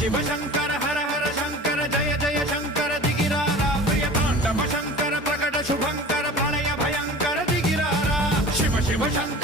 शिव शंकर हर हर शंकर जय जय शंकर दिगिरारा प्रिय तांडव शंकर प्रकट शुभंकर प्रणय भयंकर दिगिरारा शिव शिव शंकर